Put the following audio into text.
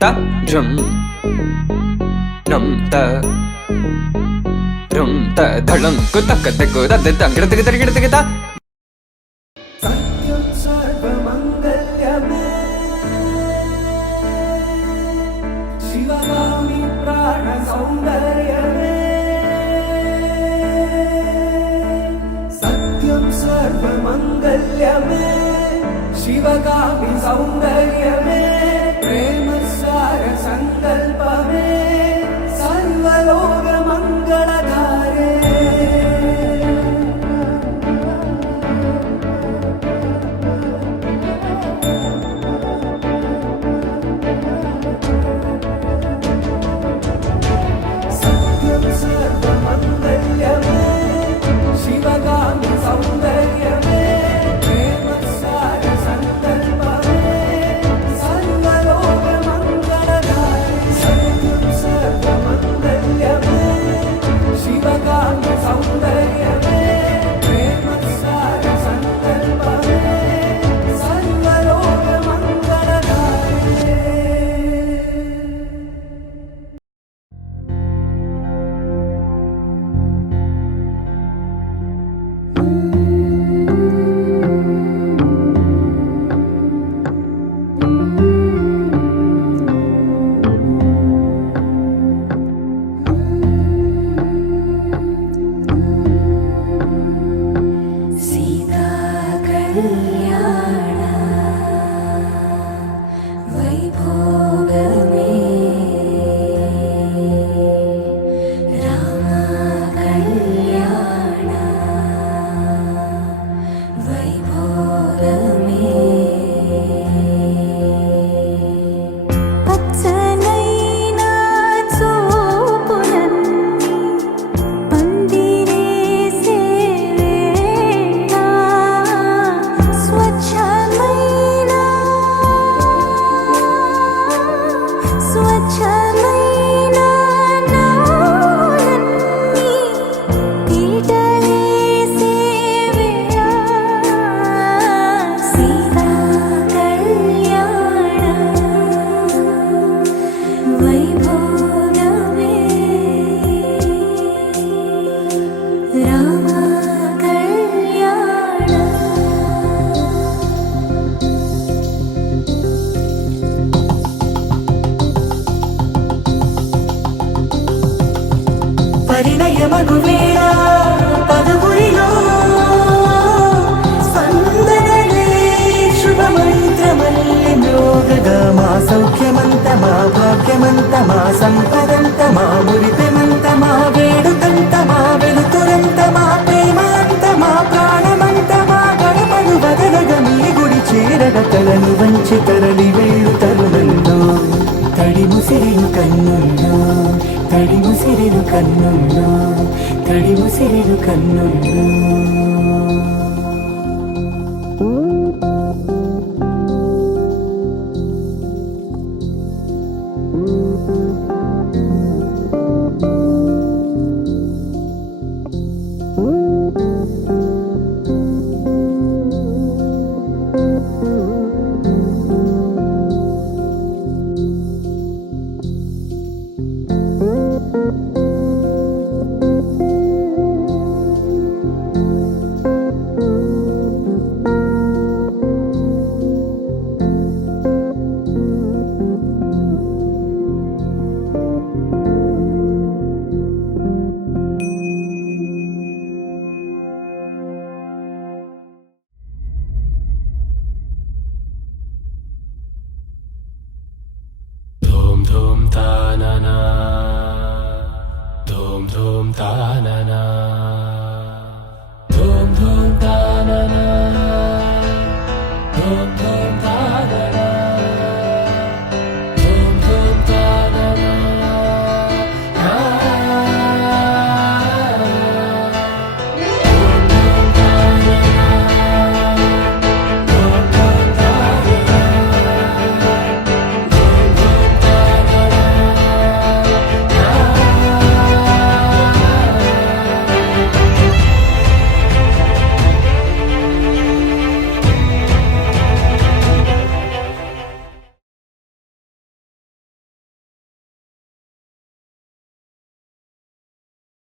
ta drum nam ta rum ta dhalam ku tak tak ku da da gida gida gida gida सत्यं सर्वमङ्गल्यमे शिवगामि प्राणसौन्दर्यमे सत्यं सर्वमङ्गल्यमे शिवगामि सौन्दर्यमे प्रेमसार सङ्कल्पमे सर्वलोकमङ्गलधारे सर्वमङ्गल्यमे शिवगामि सौन्दर्यमे प्रेमसार सङ्कल्पमे सर्वलोकमङ्गलधारे सत्यं सर्वमङ्गल्यमे शिवगामि सौन्दर्यमे प्रेमसार सङ्कल्पमे सर्वलोकमङ्गलधारे सीता कल्याण वैभोगमे राम कल्याण वैभोगमे पच्चनैना चूपुलन्नी मंदिरे सेवेणा स्वच्छमैना नालन्नी पीठले सेवेणा सीता कल्याण वैभोगमे राम कल्याण పరిణయమగువేళ పదవురిలో స్పందనలే శుభమంత్రమల్లి మ్రోగగా మా సౌఖ్యమంత మా భాగ్యమంత మా సంపదంత మా మురిపెమంత మా వేడుకంత మా వెలుతురంత మా ప్రేమంత మా ప్రాణమంత మా గడపను వదలగ మీ గుడి చేరగ తలను వంచి తరలి వెళ్ళు తరుణంలో తడి ముసిరిను కన్నుల్లో తడి ముసిరిను కన్నుల్లో తడి ముసిరిను కన్నుల్లో धूम धूम तानना